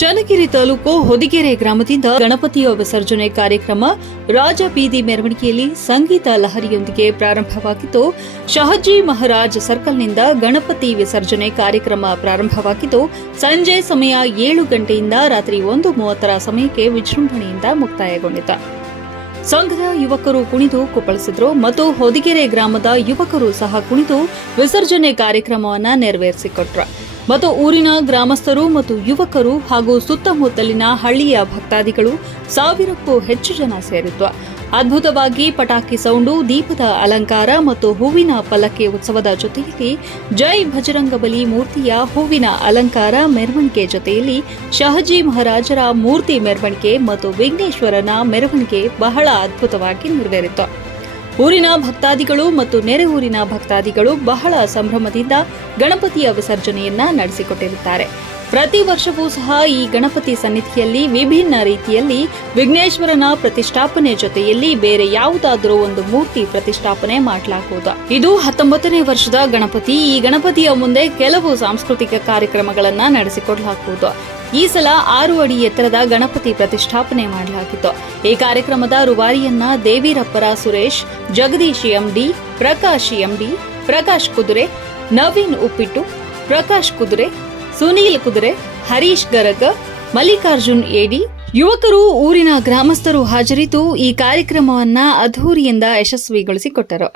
ಚನ್ನಗಿರಿ ತಾಲೂಕು ಹೊದಿಗೆರೆ ಗ್ರಾಮದಿಂದ ಗಣಪತಿಯ ವಿಸರ್ಜನೆ ಕಾರ್ಯಕ್ರಮ ರಾಜ ಬೀದಿ ಮೆರವಣಿಗೆಯಲ್ಲಿ ಸಂಗೀತ ಲಹರಿಯೊಂದಿಗೆ ಪ್ರಾರಂಭವಾಗಿದ್ದು, ಶಹಜಿ ಮಹಾರಾಜ್ ಸರ್ಕಲ್ನಿಂದ ಗಣಪತಿ ವಿಸರ್ಜನೆ ಕಾರ್ಯಕ್ರಮ ಪ್ರಾರಂಭವಾಗಿದ್ದು, ಸಂಜೆ ಸಮಯ 7 ಗಂಟೆಯಿಂದ ರಾತ್ರಿ 1:30 ಸಮಯಕ್ಕೆ ವಿಜೃಂಭಣೆಯಿಂದ ಮುಕ್ತಾಯಗೊಂಡಿತು. ಸಂಘದ ಯುವಕರು ಕುಣಿದು ಕುಪ್ಪಳಿಸಿದರು ಮತ್ತು ಹೊದಿಗೆರೆ ಗ್ರಾಮದ ಯುವಕರು ಸಹ ಕುಣಿದು ವಿಸರ್ಜನೆ ಕಾರ್ಯಕ್ರಮವನ್ನು ನೆರವೇರಿಸಿಕೊಟ್ರು ಮತ್ತು ಊರಿನ ಗ್ರಾಮಸ್ಥರು ಮತ್ತು ಯುವಕರು ಹಾಗೂ ಸುತ್ತಮುತ್ತಲಿನ ಹಳ್ಳಿಯ ಭಕ್ತಾದಿಗಳು 1000ಕ್ಕೂ ಹೆಚ್ಚು ಜನ ಸೇರಿತ್ತು. ಅದ್ಭುತವಾಗಿ ಪಟಾಕಿ ಸೌಂಡು, ದೀಪದ ಅಲಂಕಾರ ಮತ್ತು ಹೂವಿನ ಪಲ್ಲಕ್ಕಿ ಉತ್ಸವದ ಜೊತೆಯಲ್ಲಿ ಜೈ ಭಜರಂಗಬಲಿ ಮೂರ್ತಿಯ ಹೂವಿನ ಅಲಂಕಾರ ಮೆರವಣಿಗೆ ಜೊತೆಯಲ್ಲಿ ಶಹಜಿ ಮಹಾರಾಜರ ಮೂರ್ತಿ ಮೆರವಣಿಗೆ ಮತ್ತು ವಿಘ್ನೇಶ್ವರನ ಮೆರವಣಿಗೆ ಬಹಳ ಅದ್ಭುತವಾಗಿ ನೆರವೇರಿತು. ಊರಿನ ಭಕ್ತಾದಿಗಳು ಮತ್ತು ನೆರೆ ಊರಿನ ಭಕ್ತಾದಿಗಳು ಬಹಳ ಸಂಭ್ರಮದಿಂದ ಗಣಪತಿಯ ವಿಸರ್ಜನೆಯನ್ನ ನಡೆಸಿಕೊಟ್ಟಿರುತ್ತಾರೆ. ಪ್ರತಿ ವರ್ಷವೂ ಸಹ ಈ ಗಣಪತಿ ಸನ್ನಿಧಿಯಲ್ಲಿ ವಿಭಿನ್ನ ರೀತಿಯಲ್ಲಿ ವಿಘ್ನೇಶ್ವರನ ಪ್ರತಿಷ್ಠಾಪನೆ ಜೊತೆಯಲ್ಲಿ ಬೇರೆ ಯಾವುದಾದರೂ ಒಂದು ಮೂರ್ತಿ ಪ್ರತಿಷ್ಠಾಪನೆ ಮಾಡಲಾಗುವುದು. ಇದು 19ನೇ ವರ್ಷದ ಗಣಪತಿ. ಈ ಗಣಪತಿಯ ಮುಂದೆ ಕೆಲವು ಸಾಂಸ್ಕೃತಿಕ ಕಾರ್ಯಕ್ರಮಗಳನ್ನು ನಡೆಸಿಕೊಡಲಾಗುವುದು. ಈ ಸಲ 6 ಅಡಿ ಎತ್ತರದ ಗಣಪತಿ ಪ್ರತಿಷ್ಠಾಪನೆ ಮಾಡಲಾಗಿತ್ತು. ಈ ಕಾರ್ಯಕ್ರಮದ ರೂವಾರಿಯನ್ನ ದೇವೀರಪ್ಪರ ಸುರೇಶ್, ಜಗದೀಶ್ ಎಂಡಿ, ಪ್ರಕಾಶ್ ಎಂಡಿ, ಪ್ರಕಾಶ್ ಕುದುರೆ, ನವೀನ್ ಉಪ್ಪಿಟ್ಟು, ಪ್ರಕಾಶ್ ಕುದುರೆ, ಸುನೀಲ್ ಕುದುರೆ, ಹರೀಶ್ ಗರಗ, ಮಲ್ಲಿಕಾರ್ಜುನ್ ಏಡಿ, ಯುವಕರು, ಊರಿನ ಗ್ರಾಮಸ್ಥರು ಹಾಜರಿದ್ದು ಈ ಕಾರ್ಯಕ್ರಮವನ್ನ ಅದ್ಧೂರಿಯಿಂದ ಯಶಸ್ವಿಗೊಳಿಸಿಕೊಟ್ಟರು.